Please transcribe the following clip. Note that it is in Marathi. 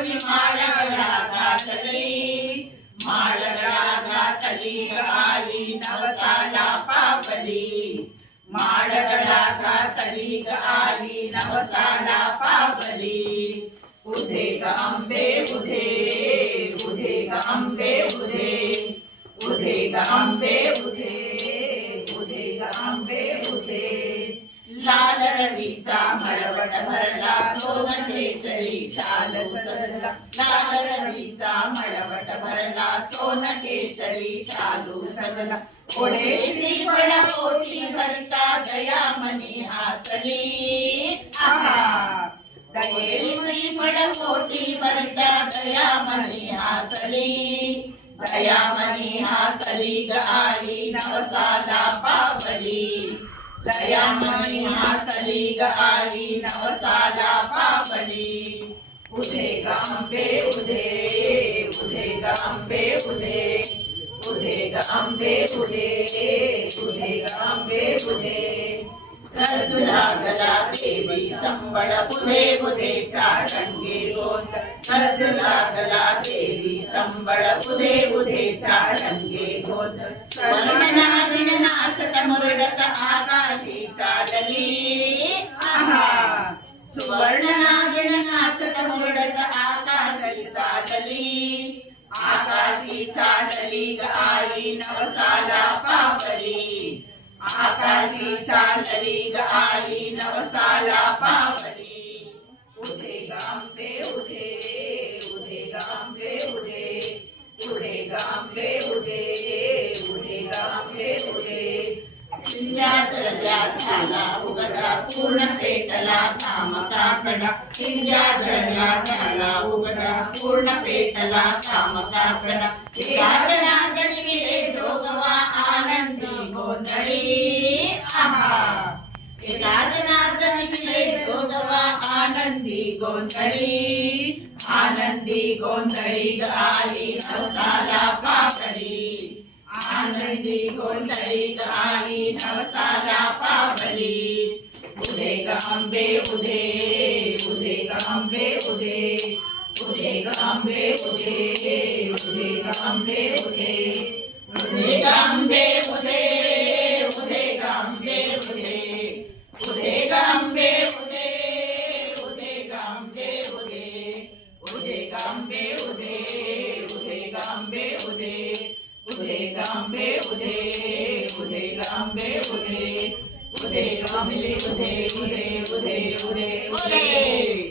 कोणी माळगळा घातली, माळगळा घातली ग आई नवसाला पावली, माळगळा घातली ग आई नवसाला पावली. उधे ग अंबे उधे, उधे ग अंबे उधे, उधे ग अंबे उधे, उधे ग अंबे उधे. लाल रवीचा मळवट भरला सोन केशरी शाल सजला, लाल रवीचा मळवट भरला सोन केशरी शालू सजला. पुढे श्रीफळ ओटी भरिता दयामणी हासली, आहा दये श्रीफळ ओटी भरिता दयामणी हासली, दयामणी हासली ग आई नवसाला पावली, दयामणी हासली ग आई नवसाला पावली. उधे ग अंबे उधे, उधे ग अंबे उधे, उधे ग अंबे उधे, उधे ग अंबे उधे. रजू लागला देवी संबळ उधे उधेचा रंगे गोंधळ, रजू लागला देवी संबळ उधे उधेचा रंगे गोंधळ. स्वर्ण नागिण नाचत मुरडत आकाशी चालली, आहा सुवर्ण नागिण नाचत मुरडत आकाशी चालली, आकाशी चालली ग आई नवसाला पावली, आकाशी चालली ग आई नवसाला पावली. उधे ग अंबे उधे, उधे ग अंबे उधे, उधे ग अंबे उधे, उधे ग अंबे उधे. शिंद्या जळल्या झाला उघडा पूर्ण पेटला काम काकडा, शिंद्या जळल्या झाला उघडा पूर्ण पेटला काम काकडा. नागनी विडे जोगवा आनंदी गोंधळी, आहा नागनी विडे जोगवा आनंदी गोंधळी, आनंदी गोंधळी ग आई नवसाला पावली, आनंदी गोंधळी ग आई नवसाला पावली. उधे ग अंबे उधे, उधे ग अंबे उधे, उधे ग अंबे उधे, उधे ग अंबे उधे, उधे ग अंबे उधे, उधे ग अंबे उधे, उधे ग अंबे उधे, उधे ग अंबे उधे, उधे ग अंबे उधे, उधे ग अंबे उधे, उधे ग अंबे उधे, उधे ग अंबे उधे, उधे ग अंबे उधे, उधे उधे उधे उधे.